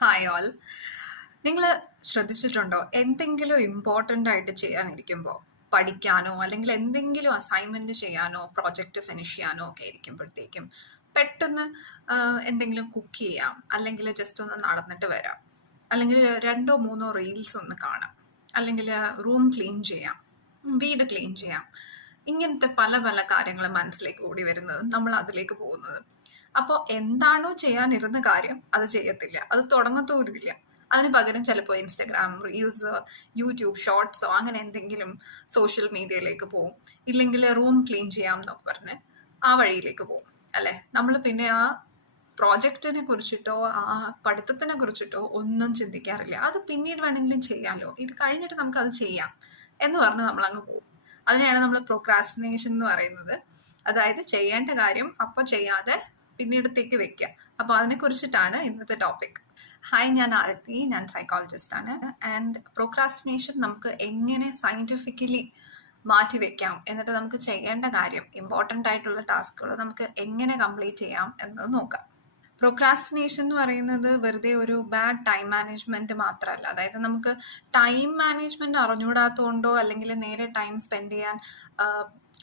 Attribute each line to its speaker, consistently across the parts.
Speaker 1: Hi all നിങ്ങൾ ശ്രദ്ധിച്ചിട്ടുണ്ടോ? എന്തെങ്കിലും ഇമ്പോർട്ടന്റ് ആയിട്ട് ചെയ്യാനിരിക്കുമ്പോൾ പഠിക്കാനോ അല്ലെങ്കിൽ എന്തെങ്കിലും അസൈൻമെന്റ് ചെയ്യാനോ പ്രോജക്റ്റ് ഫിനിഷ് ചെയ്യാനോ ഒക്കെ ഇരിക്കുമ്പോഴത്തേക്കും പെട്ടെന്ന് എന്തെങ്കിലും കുക്ക് ചെയ്യാം. അല്ലെങ്കിൽ ജസ്റ്റ് ഒന്ന് നടന്നിട്ട് വരാം. അല്ലെങ്കിൽ രണ്ടോ മൂന്നോ റീൽസ് ഒന്ന് കാണാം. അല്ലെങ്കിൽ റൂം ക്ലീൻ ചെയ്യാം. വീട് ക്ലീൻ ചെയ്യാം. ഇങ്ങനത്തെ പല പല കാര്യങ്ങൾ മനസ്സിലേക്ക് ഓടി വരുന്നതും നമ്മൾ അതിലേക്ക് പോകുന്നത്. അപ്പോൾ എന്താണോ ചെയ്യാനിരുന്ന കാര്യം അത് ചെയ്യത്തില്ല. അത് തുടങ്ങത്തോരുമില്ല. അതിന് പകരം ചിലപ്പോൾ ഇൻസ്റ്റഗ്രാം റീൽസ് യൂട്യൂബ് ഷോർട്സോ അങ്ങനെ എന്തെങ്കിലും സോഷ്യൽ മീഡിയയിലേക്ക് പോവും. ഇല്ലെങ്കിൽ റൂം ക്ലീൻ ചെയ്യാം എന്നൊക്കെ പറഞ്ഞ് ആ വഴിയിലേക്ക് പോവും. അല്ലേ? നമ്മൾ പിന്നെ ആ പ്രോജക്റ്റിനെ കുറിച്ചിട്ടോ ആ പഠിത്തത്തിനെ കുറിച്ചിട്ടോ ഒന്നും ചിന്തിക്കാറില്ല. അത് പിന്നീട് വേണമെങ്കിലും ചെയ്യാമല്ലോ ഇത് കഴിഞ്ഞിട്ട് നമുക്ക് അത് ചെയ്യാം എന്ന് പറഞ്ഞ് നമ്മൾ അങ്ങ് പോകും അതിനെയാണ് നമ്മൾ പ്രോക്രാസിനേഷൻ എന്ന് പറയുന്നത്. അതായത് ചെയ്യേണ്ട കാര്യം അപ്പൊ ചെയ്യാതെ പിന്നീടത്തേക്ക് വെക്കുക അപ്പോൾ അതിനെ കുറിച്ചിട്ടാണ് ഇന്നത്തെ ടോപ്പിക് ഹായ് ഞാൻ ആരത്തി ഞാൻ സൈക്കോളജിസ്റ്റ് ആണ്. ആൻഡ് പ്രോക്രാസ്റ്റിനേഷൻ നമുക്ക് എങ്ങനെ സയന്റിഫിക്കലി മാറ്റി വെക്കാം എന്നിട്ട് നമുക്ക് ചെയ്യേണ്ട കാര്യം ഇമ്പോർട്ടന്റ് ആയിട്ടുള്ള ടാസ്കുകൾ നമുക്ക് എങ്ങനെ കംപ്ലീറ്റ് ചെയ്യാം എന്നത് നോക്കാം. പ്രൊക്രാസ്റ്റിനേഷൻ എന്ന് പറയുന്നത് വെറുതെ ഒരു ബാഡ് ടൈം മാനേജ്മെന്റ് മാത്രമല്ല അതായത് നമുക്ക് ടൈം മാനേജ്മെന്റ് അറിഞ്ഞുകൂടാത്തതുകൊണ്ടോ അല്ലെങ്കിൽ നേരെ ടൈം സ്പെൻഡ് ചെയ്യാൻ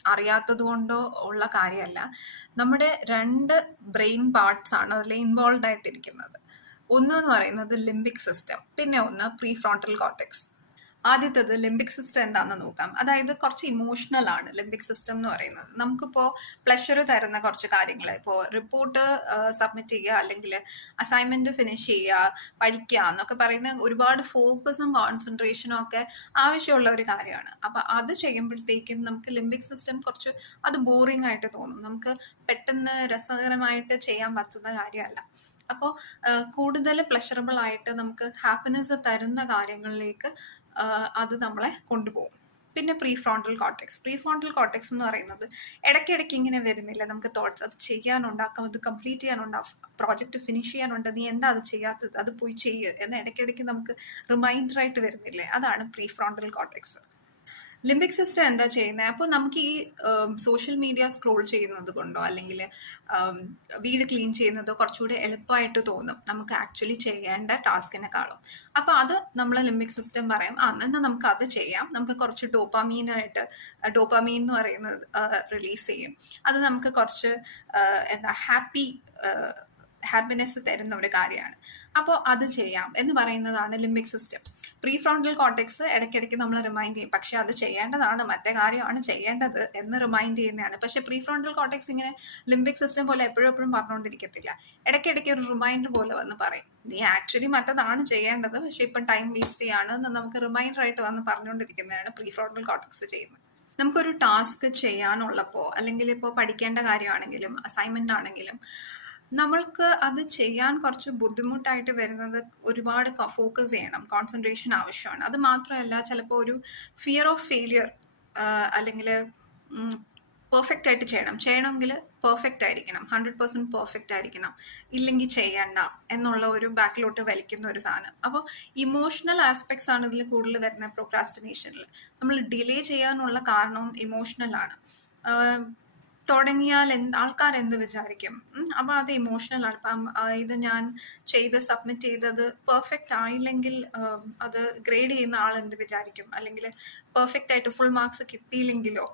Speaker 1: അറിയാത്തത് കൊണ്ടോ ഉള്ള കാര്യമല്ല. നമ്മുടെ രണ്ട് ബ്രെയിൻ പാർട്സ് ആണ് അതിൽ ഇൻവോൾവ് ആയിട്ടിരിക്കുന്നത്. ഒന്ന് എന്ന് പറയുന്നത് ലിംബിക് സിസ്റ്റം പിന്നെ ഒന്ന് പ്രീ ഫ്രോണ്ടൽ കോർട്ടെക്സ്. ആദ്യത്തത് ലിംബിക് സിസ്റ്റം എന്താണെന്ന് നോക്കാം. അതായത് കുറച്ച് ഇമോഷണൽ ആണ് ലിംബിക് സിസ്റ്റം എന്ന് പറയുന്നത്. നമുക്കിപ്പോൾ പ്ലഷർ തരുന്ന കുറച്ച് കാര്യങ്ങൾ ഇപ്പോൾ റിപ്പോർട്ട് സബ്മിറ്റ് ചെയ്യുക അല്ലെങ്കിൽ അസൈൻമെന്റ് ഫിനിഷ് ചെയ്യുക പഠിക്കുക എന്നൊക്കെ പറയുന്ന ഒരുപാട് ഫോക്കസും കോൺസെൻട്രേഷനും ഒക്കെ ആവശ്യമുള്ള ഒരു കാര്യമാണ്. അപ്പൊ അത് ചെയ്യുമ്പോഴത്തേക്കും നമുക്ക് ലിംബിക് സിസ്റ്റം കുറച്ച് അത് ബോറിംഗ് ആയിട്ട് തോന്നും. നമുക്ക് പെട്ടെന്ന് രസകരമായിട്ട് ചെയ്യാൻ പറ്റുന്ന കാര്യമല്ല. അപ്പോൾ കൂടുതൽ പ്ലഷറബിൾ ആയിട്ട് നമുക്ക് ഹാപ്പിനെസ് തരുന്ന കാര്യങ്ങളിലേക്ക് അത് നമ്മളെ കൊണ്ടുപോകും. പിന്നെ prefrontal cortex prefrontal cortex എന്ന് പറയുന്നത് ഇടയ്ക്കിടയ്ക്ക് ഇങ്ങനെ വരുന്നില്ല. നമുക്ക് തോട്ട്സ് അത് ചെയ്യാനുണ്ടാക്കാം അത് കംപ്ലീറ്റ് ചെയ്യാനുണ്ടാവും പ്രോജക്റ്റ് ഫിനിഷ് ചെയ്യാനുണ്ട്. നീ എന്താ അത് ചെയ്യാത്തത്? അത് പോയി ചെയ്യുക എന്ന് ഇടയ്ക്കിടയ്ക്ക് നമുക്ക് റിമൈൻഡർ ആയിട്ട് വരുന്നില്ലേ? അതാണ് prefrontal cortex limbic system എന്താ ചെയ്യുന്നത് അപ്പോൾ നമുക്ക് ഈ സോഷ്യൽ മീഡിയ സ്ക്രോൾ ചെയ്യുന്നത് കൊണ്ടോ അല്ലെങ്കിൽ വീട് ക്ലീൻ ചെയ്യുന്നതോ കുറച്ചുകൂടി എളുപ്പമായിട്ട് തോന്നും. നമുക്ക് ആക്ച്വലി ചെയ്യേണ്ട ടാസ്കിനെക്കാളും അപ്പോൾ അത് നമ്മൾ ലിംബിക് സിസ്റ്റം പറയും. ആ എന്നാൽ നമുക്ക് അത് ചെയ്യാം. നമുക്ക് കുറച്ച് ഡോപ്പാമീനായിട്ട് ഡോപ്പാമീൻ എന്ന് പറയുന്നത് റിലീസ് ചെയ്യും. അത് നമുക്ക് കുറച്ച് എന്താ ഹാപ്പി ഹാപ്പിനെസ് തരുന്ന ഒരു കാര്യമാണ്. അപ്പോൾ അത് ചെയ്യാം എന്ന് പറയുന്നതാണ് limbic system prefrontal cortex ഇടയ്ക്കിടയ്ക്ക് നമ്മൾ റിമൈൻഡ് ചെയ്യും. പക്ഷേ അത് ചെയ്യേണ്ടതാണ് മറ്റേ കാര്യമാണ് ചെയ്യേണ്ടത് എന്ന് റിമൈൻഡ് ചെയ്യുന്നതാണ്. പക്ഷെ പ്രീ ഫ്രോണ്ടൽ കോർട്ടെക്സ് ഇങ്ങനെ ലിംബിക് സിസ്റ്റം പോലെ എപ്പോഴും എപ്പോഴും പറഞ്ഞുകൊണ്ടിരിക്കത്തില്ല. ഇടയ്ക്കിടയ്ക്ക് ഒരു റിമൈൻഡർ പോലെ വന്ന് പറയും. നീ ആക്ച്വലി മറ്റതാണ് ചെയ്യേണ്ടത് പക്ഷേ ഇപ്പം ടൈം വേസ്റ്റ് ചെയ്യാണ് എന്ന് നമുക്ക് റിമൈൻഡർ ആയിട്ട് വന്ന് പറഞ്ഞുകൊണ്ടിരിക്കുന്നതാണ് പ്രീ ഫ്രോണ്ടൽ കോർട്ടെക്സ് ചെയ്യുന്നത്. നമുക്കൊരു ടാസ്ക് ചെയ്യാനുള്ളപ്പോൾ അല്ലെങ്കിൽ ഇപ്പോൾ പഠിക്കേണ്ട കാര്യമാണെങ്കിലും അസൈൻമെന്റ് ആണെങ്കിലും നമ്മൾക്ക് അത് ചെയ്യാൻ കുറച്ച് ബുദ്ധിമുട്ടായിട്ട് വരുന്നത് ഒരുപാട് ഫോക്കസ് ചെയ്യണം കോൺസെൻട്രേഷൻ ആവശ്യമാണ്. അത് മാത്രമല്ല ചിലപ്പോൾ ഒരു ഫിയർ ഓഫ് ഫെയിലിയർ അല്ലെങ്കിൽ പെർഫെക്റ്റ് ആയിട്ട് ചെയ്യണം. ചെയ്യണമെങ്കിൽ പെർഫെക്റ്റ് ആയിരിക്കണം. ഹൺഡ്രഡ് പെർസെന്റ് പെർഫെക്റ്റ് ആയിരിക്കണം. ഇല്ലെങ്കിൽ ചെയ്യണ്ട എന്നുള്ള ഒരു ബാക്കിലോട്ട് വലിക്കുന്ന ഒരു സാധനം. അപ്പോൾ ഇമോഷണൽ ആസ്പെക്ട്സ് ആണ് ഇതിൽ കൂടുതൽ വരുന്നത് പ്രോക്രാസ്റ്റിനേഷനിൽ നമ്മൾ ഡിലേ ചെയ്യാനുള്ള കാരണവും ആഹ് തുടങ്ങിയാൽ എന്ത് ആൾക്കാർ എന്ത് വിചാരിക്കും? ഉം, അപ്പൊ അത് ഇമോഷണൽ ആണ്. ഇപ്പം ഇത് ഞാൻ ചെയ്ത് സബ്മിറ്റ് ചെയ്തത് പെർഫെക്റ്റ് ആയില്ലെങ്കിൽ അത് ഗ്രേഡ് ചെയ്യുന്ന ആൾ എന്ത് വിചാരിക്കും? അല്ലെങ്കിൽ പെർഫെക്റ്റ് ആയിട്ട് ഫുൾ മാർക്സ് കിട്ടിയില്ലെങ്കിലോ?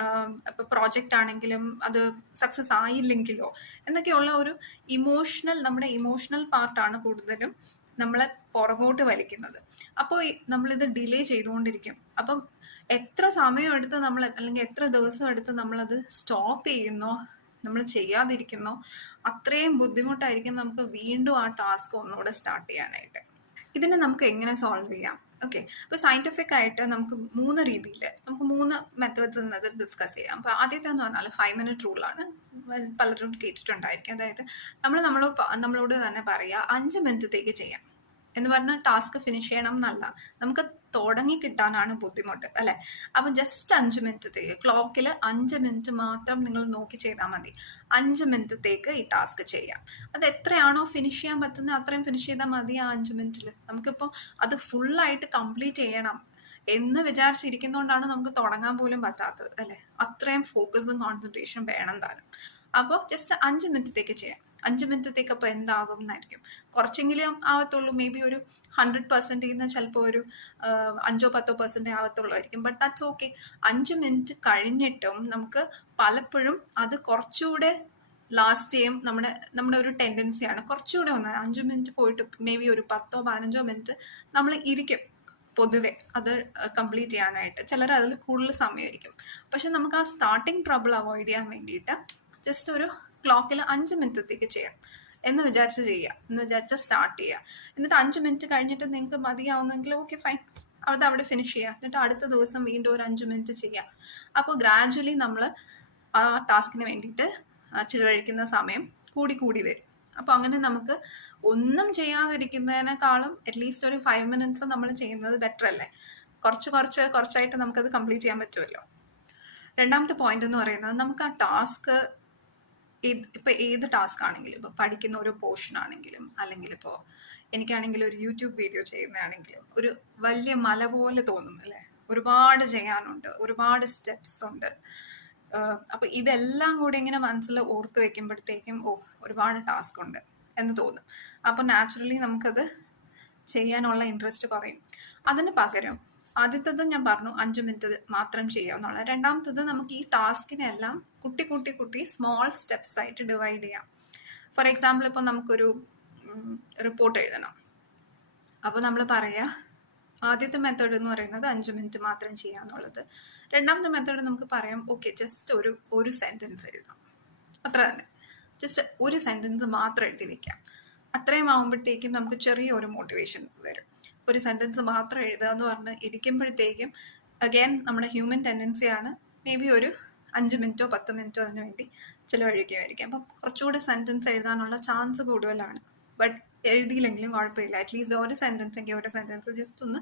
Speaker 1: ആം, ഇപ്പൊ പ്രോജക്റ്റ് ആണെങ്കിലും അത് സക്സസ് ആയില്ലെങ്കിലോ? എന്നൊക്കെയുള്ള ഒരു ഇമോഷണൽ നമ്മുടെ ഇമോഷണൽ പാർട്ടാണ് കൂടുതലും നമ്മളെ പുറകോട്ട് വലിക്കുന്നത്. അപ്പോൾ നമ്മളിത് ഡിലേ ചെയ്തുകൊണ്ടിരിക്കും. അപ്പം എത്ര സമയം എടുത്ത് നമ്മൾ അല്ലെങ്കിൽ എത്ര ദിവസം എടുത്ത് നമ്മളത് സ്റ്റോപ്പ് ചെയ്യുന്നോ നമ്മൾ ചെയ്യാതിരിക്കുന്നോ അത്രയും ബുദ്ധിമുട്ടായിരിക്കും നമുക്ക് വീണ്ടും ആ ടാസ്ക് ഒന്നുകൂടെ സ്റ്റാർട്ട് ചെയ്യാനായിട്ട്. ഇതിനെ നമുക്ക് എങ്ങനെ സോൾവ് ചെയ്യാം? ഓക്കെ. അപ്പോൾ സയന്റിഫിക് ആയിട്ട് നമുക്ക് മൂന്ന് രീതിയിൽ നമുക്ക് മൂന്ന് മെത്തേഡ്സ് എന്നത് ഡിസ്കസ് ചെയ്യാം. അപ്പോൾ ആദ്യത്തെ എന്ന് പറഞ്ഞാൽ ഫൈവ് മിനിറ്റ് റൂൾ റൂളാണ് പലരും കേട്ടിട്ടുണ്ടായിരിക്കും. അതായത് നമ്മൾ നമ്മൾ നമ്മളോട് തന്നെ പറയുക അഞ്ച് മിനിറ്റത്തേക്ക് ചെയ്യാം. എന്ന് പറഞ്ഞാൽ ടാസ്ക് ഫിനിഷ് ചെയ്യണം എന്നല്ല. നമുക്ക് തുടങ്ങി കിട്ടാനാണ് ബുദ്ധിമുട്ട് അല്ലെ? അപ്പൊ ജസ്റ്റ് അഞ്ച് മിനിറ്റത്തേക്ക് ക്ലോക്കിൽ അഞ്ച് മിനിറ്റ് മാത്രം നിങ്ങൾ നോക്കി ചെയ്താൽ മതി. അഞ്ച് മിനിറ്റത്തേക്ക് ഈ ടാസ്ക് ചെയ്യാം. അത് എത്രയാണോ ഫിനിഷ് ചെയ്യാൻ പറ്റുന്നത് അത്രയും ഫിനിഷ് ചെയ്താൽ മതി ആ അഞ്ച് മിനിറ്റിൽ നമുക്കിപ്പോൾ അത് ഫുള്ളായിട്ട് കംപ്ലീറ്റ് ചെയ്യണം എന്ന് വിചാരിച്ചിരിക്കുന്നതുകൊണ്ടാണ് നമുക്ക് തുടങ്ങാൻ പോലും പറ്റാത്തത് അല്ലെ? അത്രയും ഫോക്കസും കോൺസെൻട്രേഷൻ വേണം താനും അപ്പോൾ ജസ്റ്റ് അഞ്ച് മിനിറ്റത്തേക്ക് ചെയ്യാം. അഞ്ച് മിനിറ്റത്തേക്ക് അപ്പോൾ എന്താകും എന്നായിരിക്കും. കുറച്ചെങ്കിലും ആവത്തുള്ളൂ. മേ ബി ഒരു ഹൺഡ്രഡ് പെർസെന്റ് ചെയ്യുന്ന ചിലപ്പോൾ ഒരു അഞ്ചോ പത്തോ പെർസെന്റേ ആവത്തുള്ളൂ ആയിരിക്കും ബട്ട് ദാറ്റ്സ് ഓക്കെ അഞ്ച് മിനിറ്റ് കഴിഞ്ഞിട്ടും നമുക്ക് പലപ്പോഴും അത് കുറച്ചുകൂടെ ലാസ്റ്റ് ചെയ്യും. നമ്മുടെ നമ്മുടെ ഒരു ടെൻഡൻസിയാണ് കുറച്ചുകൂടെ ഒന്ന് അഞ്ച് മിനിറ്റ് പോയിട്ട് മേ ബി ഒരു പത്തോ പതിനഞ്ചോ മിനിറ്റ് നമ്മൾ ഇരിക്കും പൊതുവെ. അത് കംപ്ലീറ്റ് ചെയ്യാനായിട്ട്. ചിലർ അതിൽ കൂടുതൽ സമയമായിരിക്കും. പക്ഷെ നമുക്ക് ആ സ്റ്റാർട്ടിങ് ട്രബിൾ അവോയ്ഡ് ചെയ്യാൻ വേണ്ടിയിട്ട് ജസ്റ്റ് ഒരു ക്ലോക്കിൽ അഞ്ച് മിനിറ്റത്തേക്ക് ചെയ്യാം. എന്ന് വിചാരിച്ച് ചെയ്യുക എന്ന് വിചാരിച്ച് സ്റ്റാർട്ട് ചെയ്യുക എന്നിട്ട് അഞ്ച് മിനിറ്റ് കഴിഞ്ഞിട്ട് നിങ്ങൾക്ക് മതിയാവുന്നെങ്കിൽ ഓക്കെ ഫൈൻ അത് അവിടെ ഫിനിഷ് ചെയ്യുക എന്നിട്ട് അടുത്ത ദിവസം വീണ്ടും ഒരു അഞ്ച് മിനിറ്റ് ചെയ്യുക അപ്പോൾ ഗ്രാജുവലി നമ്മൾ ആ ടാസ്കിന് വേണ്ടിയിട്ട് ചിലവഴിക്കുന്ന സമയം കൂടി കൂടി വരും. അപ്പോൾ അങ്ങനെ നമുക്ക് ഒന്നും ചെയ്യാതിരിക്കുന്നതിനേക്കാളും അറ്റ്ലീസ്റ്റ് ഒരു ഫൈവ് മിനിറ്റ്സ് നമ്മൾ ചെയ്യുന്നത് ബെറ്റർ അല്ലേ? കുറച്ച് കുറച്ച് കുറച്ചായിട്ട് നമുക്കത് കംപ്ലീറ്റ് ചെയ്യാൻ പറ്റുമല്ലോ. രണ്ടാമത്തെ പോയിന്റ് എന്ന് പറയുന്നത് നമുക്ക് ആ ടാസ്ക് ഇപ്പം ഏത് ടാസ്ക് ആണെങ്കിലും ഇപ്പോൾ പഠിക്കുന്ന ഒരു പോർഷൻ ആണെങ്കിലും അല്ലെങ്കിൽ ഇപ്പോ എനിക്കാണെങ്കിൽ ഒരു യൂട്യൂബ് വീഡിയോ ചെയ്യുന്നതാണെങ്കിലും ഒരു വലിയ മല പോലെ തോന്നും അല്ലേ? ഒരുപാട് ചെയ്യാനുണ്ട് ഒരുപാട് സ്റ്റെപ്സ് ഉണ്ട്. അപ്പോൾ അപ്പൊ ഇതെല്ലാം കൂടി ഇങ്ങനെ മനസ്സിൽ ഓർത്ത് വെക്കുമ്പോഴത്തേക്കും ഓ ഒരുപാട് ടാസ്ക് ഉണ്ട് എന്ന് തോന്നും. അപ്പോൾ നാച്ചുറലി നമുക്കത് ചെയ്യാനുള്ള ഇൻട്രസ്റ്റ് കുറയും. അതിന് പകരം ആദ്യത്തത് ഞാൻ പറഞ്ഞു അഞ്ച് മിനിറ്റ് മാത്രം ചെയ്യാവുന്നതാണ്. രണ്ടാമത്തത് നമുക്ക് ഈ ടാസ്കിനെ എല്ലാം കുട്ടി കുട്ടി കുട്ടി സ്മോൾ സ്റ്റെപ്സ് ആയിട്ട് ഡിവൈഡ് ചെയ്യാം. ഫോർ എക്സാമ്പിൾ ഇപ്പോൾ നമുക്കൊരു റിപ്പോർട്ട് എഴുതണം. അപ്പോൾ നമ്മൾ പറയാ ആദ്യത്തെ മെത്തേഡ് എന്ന് പറയുന്നത് അഞ്ച് മിനിറ്റ് മാത്രം ചെയ്യാന്നുള്ളത്. രണ്ടാമത്തെ മെത്തേഡ് നമുക്ക് പറയാം ഓക്കെ ജസ്റ്റ് ഒരു ഒരു സെന്റൻസ് എഴുതാം. അത്ര തന്നെ. ജസ്റ്റ് ഒരു സെന്റൻസ് മാത്രം എഴുതി വെക്കാം. അത്രയും ആകുമ്പോഴത്തേക്കും നമുക്ക് ചെറിയൊരു മോട്ടിവേഷൻ വരും. ഒരു സെന്റൻസ് മാത്രം എഴുതുക എന്ന് പറഞ്ഞ് ഇരിക്കുമ്പോഴത്തേക്കും അഗൈൻ നമ്മുടെ ഹ്യൂമൻ ടെൻഡൻസിയാണ് മേ ബി ഒരു അഞ്ച് മിനിറ്റോ പത്ത് മിനിറ്റോ അതിന് വേണ്ടി ചിലവഴിക്കുമായിരിക്കും അപ്പം കുറച്ചുകൂടി സെന്റൻസ് എഴുതാനുള്ള ചാൻസ് കൂടുതലാണ്. ബട്ട് എഴുതിയില്ലെങ്കിലും കുഴപ്പമില്ല. അറ്റ്ലീസ്റ്റ് ഒരു സെന്റൻസ് എങ്കിൽ ഒരു സെന്റൻസ് ജസ്റ്റ് ഒന്ന്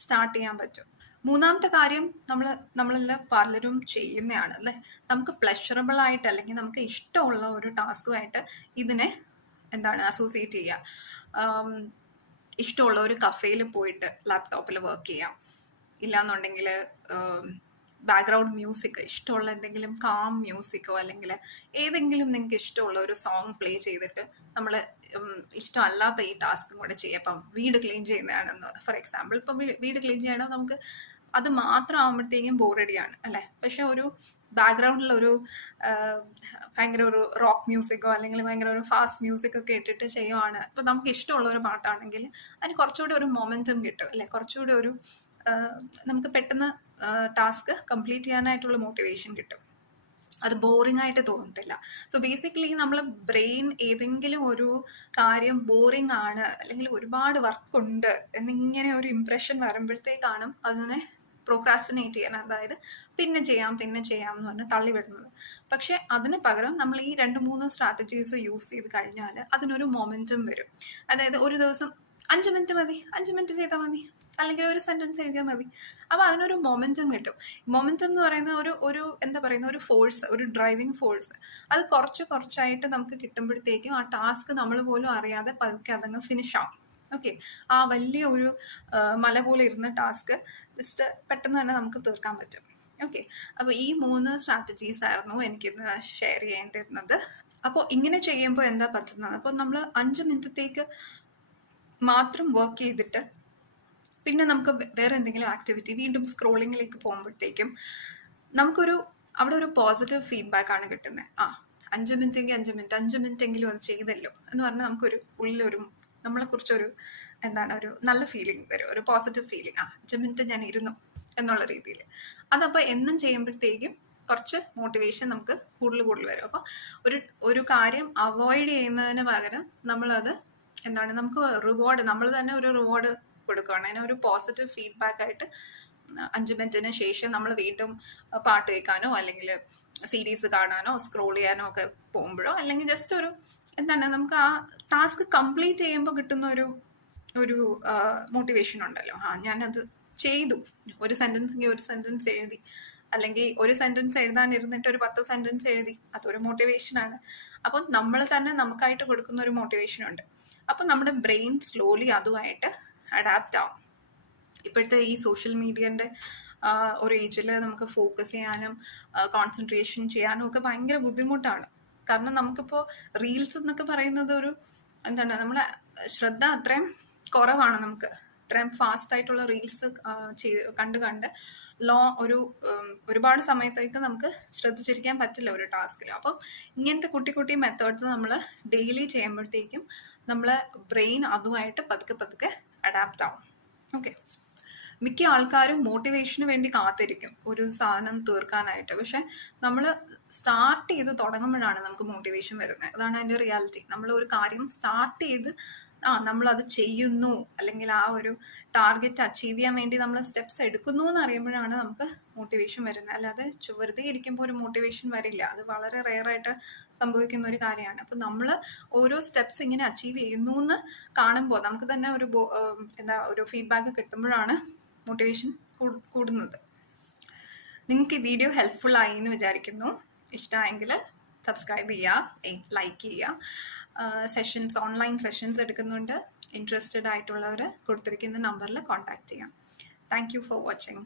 Speaker 1: സ്റ്റാർട്ട് ചെയ്യാൻ പറ്റും. മൂന്നാമത്തെ കാര്യം നമ്മൾ നമ്മളെല്ലാം പലരും ചെയ്യുന്നതാണ് അല്ലേ? നമുക്ക് പ്ലഷറബിൾ ആയിട്ട് അല്ലെങ്കിൽ നമുക്ക് ഇഷ്ടമുള്ള ഒരു ടാസ്കുമായിട്ട് ഇതിനെ എന്താണ് അസോസിയേറ്റ് ചെയ്യുക. ഇഷ്ടമുള്ള ഒരു കഫേയിൽ പോയിട്ട് ലാപ്ടോപ്പിൽ വർക്ക് ചെയ്യാം. ഇല്ലാന്നുണ്ടെങ്കിൽ ബാക്ക്ഗ്രൗണ്ട് മ്യൂസിക് ഇഷ്ടമുള്ള എന്തെങ്കിലും കാം മ്യൂസിക്കോ അല്ലെങ്കിൽ ഏതെങ്കിലും നിങ്ങൾക്ക് ഇഷ്ടമുള്ള ഒരു സോങ് പ്ലേ ചെയ്തിട്ട് നമ്മൾ ഇഷ്ടമല്ലാത്ത ഈ ടാസ്കും കൂടെ ചെയ്യാം. ഇപ്പം വീട് ക്ലീൻ ചെയ്യുന്നതാണെന്ന് ഫോർ എക്സാമ്പിൾ ഇപ്പം വീട് ക്ലീൻ ചെയ്യണം നമുക്ക് അത് മാത്രം ആകുമ്പോഴത്തേക്കും ബോറടിയാണ് അല്ലേ? പക്ഷെ ഒരു ബാക്ക്ഗ്രൗണ്ടിൽ ഒരു ഭയങ്കര ഒരു റോക്ക് മ്യൂസിക്കോ അല്ലെങ്കിൽ ഭയങ്കര ഒരു ഫാസ്റ്റ് മ്യൂസിക് ഒക്കെ ഇട്ടിട്ട് ചെയ്യുവാണ്. ഇപ്പം നമുക്ക് ഇഷ്ടമുള്ള ഒരു പാട്ടാണെങ്കിൽ അതിന് കുറച്ചുകൂടി ഒരു മൊമെന്റം കിട്ടും അല്ലെ? കുറച്ചുകൂടി ഒരു നമുക്ക് പെട്ടെന്ന് ടാസ്ക് കംപ്ലീറ്റ് ചെയ്യാനായിട്ടുള്ള മോട്ടിവേഷൻ കിട്ടും. അത് ബോറിംഗ് ആയിട്ട് തോന്നത്തില്ല. സോ ബേസിക്കലി നമ്മൾ ബ്രെയിൻ ഏതെങ്കിലും ഒരു കാര്യം ബോറിംഗ് ആണ് അല്ലെങ്കിൽ ഒരുപാട് വർക്ക് ഉണ്ട് എന്നിങ്ങനെ ഒരു ഇംപ്രഷൻ വരുമ്പോഴത്തേക്കാണ് അതിനെ പ്രോക്രാസ്റ്റിനേറ്റ് ചെയ്യാൻ അതായത് പിന്നെ ചെയ്യാം പിന്നെ ചെയ്യാം എന്ന് പറഞ്ഞ് തള്ളിവിടുന്നത്. പക്ഷെ അതിന് പകരം നമ്മൾ ഈ രണ്ട് മൂന്ന് സ്ട്രാറ്റജീസ് യൂസ് ചെയ്ത് കഴിഞ്ഞാൽ അതിനൊരു മൊമെന്റം വരും. അതായത് ഒരു ദിവസം അഞ്ച് മിനിറ്റ് മതി അഞ്ച് മിനിറ്റ് ചെയ്താൽ മതി അല്ലെങ്കിൽ ഒരു സെന്റൻസ് എഴുതിയാൽ മതി. അപ്പോൾ അതിനൊരു മൊമെന്റം കിട്ടും. മൊമെന്റം എന്ന് പറയുന്ന ഒരു ഒരു എന്താ പറയുന്ന ഒരു ഫോഴ്സ് ഒരു ഡ്രൈവിംഗ് ഫോഴ്സ് അത് കുറച്ച് കുറച്ചായിട്ട് നമുക്ക് കിട്ടുമ്പോഴത്തേക്കും ആ ടാസ്ക് നമ്മൾ പോലും അറിയാതെ പതുക്കെ അതങ്ങ് ഫിനിഷ് ആവും. ഓക്കെ ആ വലിയ ഒരു മല പോലെ ഇരുന്ന ടാസ്ക് ജസ്റ്റ് പെട്ടെന്ന് തന്നെ നമുക്ക് തീർക്കാൻ പറ്റും. ഓക്കെ അപ്പോൾ ഈ മൂന്ന് സ്ട്രാറ്റജീസ് ആയിരുന്നു എനിക്കിന്ന് ഷെയർ ചെയ്യേണ്ടിരുന്നത് അപ്പോൾ ഇങ്ങനെ ചെയ്യുമ്പോൾ എന്താ പറ്റുന്നത്? അപ്പോൾ നമ്മൾ അഞ്ച് മിനിറ്റത്തേക്ക് മാത്രം വർക്ക് ചെയ്തിട്ട് പിന്നെ നമുക്ക് വേറെ എന്തെങ്കിലും ആക്ടിവിറ്റി വീണ്ടും സ്ക്രോളിങ്ങിലേക്ക് പോകുമ്പോഴത്തേക്കും നമുക്കൊരു അവിടെ ഒരു പോസിറ്റീവ് ഫീഡ്ബാക്ക് ആണ് കിട്ടുന്നത് ആ അഞ്ച് മിനിറ്റ് എങ്കിൽ അഞ്ച് മിനിറ്റ് അഞ്ച് മിനിറ്റ് എങ്കിലും അത് ചെയ്തല്ലോ എന്ന് പറഞ്ഞാൽ നമുക്കൊരു ഉള്ളിലൊരു നമ്മളെ കുറിച്ചൊരു എന്താണ് ഒരു നല്ല ഫീലിംഗ് വരും ഒരു പോസിറ്റീവ് ഫീലിംഗ് ആ അഞ്ച് മിനിറ്റ് ഞാൻ ഇരുന്നു എന്നുള്ള രീതിയിൽ. അതപ്പോൾ എന്നും ചെയ്യുമ്പോഴത്തേക്കും കുറച്ച് മോട്ടിവേഷൻ നമുക്ക് കൂടുതൽ കൂടുതൽ വരും. അപ്പോൾ ഒരു ഒരു കാര്യം അവോയ്ഡ് ചെയ്യുന്നതിന് പകരം നമ്മളത് എന്താണ് നമുക്ക് റിവാർഡ് നമ്മൾ തന്നെ ഒരു റിവാർഡ് കൊടുക്കുകയാണ്. അതിന് ഒരു പോസിറ്റീവ് ഫീഡ്ബാക്ക് ആയിട്ട് അഞ്ച് മിനിറ്റിന് ശേഷം നമ്മൾ വീണ്ടും പാട്ട് കേൾക്കാനോ അല്ലെങ്കിൽ സീരീസ് കാണാനോ സ്ക്രോൾ ചെയ്യാനോ ഒക്കെ പോകുമ്പോഴോ അല്ലെങ്കിൽ ജസ്റ്റ് ഒരു എന്താണ് നമുക്ക് ആ ടാസ്ക് കംപ്ലീറ്റ് ചെയ്യുമ്പോൾ കിട്ടുന്ന ഒരു ഒരു മോട്ടിവേഷൻ ഉണ്ടല്ലോ. ആ ഞാനത് ചെയ്തു. ഒരു എങ്കിൽ ഒരു സെന്റൻസ് എഴുതി. അല്ലെങ്കിൽ ഒരു സെന്റൻസ് എഴുതാനിരുന്നിട്ട് ഒരു പത്ത് സെന്റൻസ് എഴുതി. അതൊരു മോട്ടിവേഷനാണ് അപ്പം നമ്മൾ തന്നെ നമുക്കായിട്ട് കൊടുക്കുന്ന ഒരു മോട്ടിവേഷൻ ഉണ്ട്. അപ്പം നമ്മുടെ ബ്രെയിൻ സ്ലോലി അതുമായിട്ട് അഡാപ്റ്റ് ആവും. ഇപ്പോഴത്തെ ഈ സോഷ്യൽ മീഡിയന്റെ ഒരു ഏജിൽ നമുക്ക് ഫോക്കസ് ചെയ്യാനും കോൺസെൻട്രേഷൻ ചെയ്യാനും ഒക്കെ ഭയങ്കര ബുദ്ധിമുട്ടാണ്. കാരണം നമുക്കിപ്പോൾ റീൽസ് എന്നൊക്കെ പറയുന്നത് ഒരു എന്താണ് നമ്മളെ ശ്രദ്ധ അത്രയും കുറവാണ് നമുക്ക്. ഇത്രയും ഫാസ്റ്റ് ആയിട്ടുള്ള റീൽസ് ചെയ്ത് കണ്ട് കണ്ട് ലോ ഒരു ഒരുപാട് സമയത്തേക്ക് നമുക്ക് ശ്രദ്ധിച്ചിരിക്കാൻ പറ്റില്ല ഒരു ടാസ്കിൽ അപ്പം ഇങ്ങനത്തെ കുട്ടി കുട്ടി മെത്തേഡ്സ് നമ്മൾ ഡെയിലി ചെയ്യുമ്പോഴത്തേക്കും നമ്മളെ ബ്രെയിൻ അതുമായിട്ട് പതുക്കെ പതുക്കെ അഡാപ്റ്റ് ആവും. ഓക്കെ മിക്ക ആൾക്കാരും മോട്ടിവേഷന് വേണ്ടി കാത്തിരിക്കും ഒരു സാധനം തീർക്കാനായിട്ട്. പക്ഷെ നമ്മൾ സ്റ്റാർട്ട് ചെയ്ത് തുടങ്ങുമ്പോഴാണ് നമുക്ക് മോട്ടിവേഷൻ വരുന്നത്. അതാണ് അതിന്റെ റിയാലിറ്റി നമ്മൾ ഒരു കാര്യം സ്റ്റാർട്ട് ചെയ്ത് ആ നമ്മൾ അത് ചെയ്യുന്നു അല്ലെങ്കിൽ ആ ഒരു ടാർഗറ്റ് അച്ചീവ് ചെയ്യാൻ വേണ്ടി നമ്മൾ സ്റ്റെപ്സ് എടുക്കുന്നു എന്ന് അറിയുമ്പോഴാണ് നമുക്ക് മോട്ടിവേഷൻ വരുന്നത്. അല്ലാതെ വെറുതെ ഇരിക്കുമ്പോൾ ഒരു മോട്ടിവേഷൻ വരില്ല. അത് വളരെ റെയർ ആയിട്ട് സംഭവിക്കുന്ന ഒരു കാര്യമാണ്. അപ്പോൾ നമ്മൾ ഓരോ സ്റ്റെപ്സ് ഇങ്ങനെ അച്ചീവ് ചെയ്യുന്നു എന്ന് കാണുമ്പോൾ നമുക്ക് തന്നെ ഒരു എന്താ ഒരു ഫീഡ്ബാക്ക് കിട്ടുമ്പോഴാണ് മോട്ടിവേഷൻ കൂടുന്നത്. നിങ്ങൾക്ക് ഈ വീഡിയോ ഹെൽപ്ഫുൾ ആയി എന്ന് വിചാരിക്കുന്നു. ഇഷ്ടമായെങ്കിൽ സബ്സ്ക്രൈബ് ചെയ്യുക ലൈക്ക് ചെയ്യുക. സെഷൻസ് ഓൺലൈൻ സെഷൻസ് എടുക്കുന്നുണ്ട്. ഇൻട്രസ്റ്റഡ് ആയിട്ടുള്ളവർ കൊടുത്തിരിക്കുന്ന നമ്പറിൽ കോൺടാക്ട് ചെയ്യാം. Thank you for watching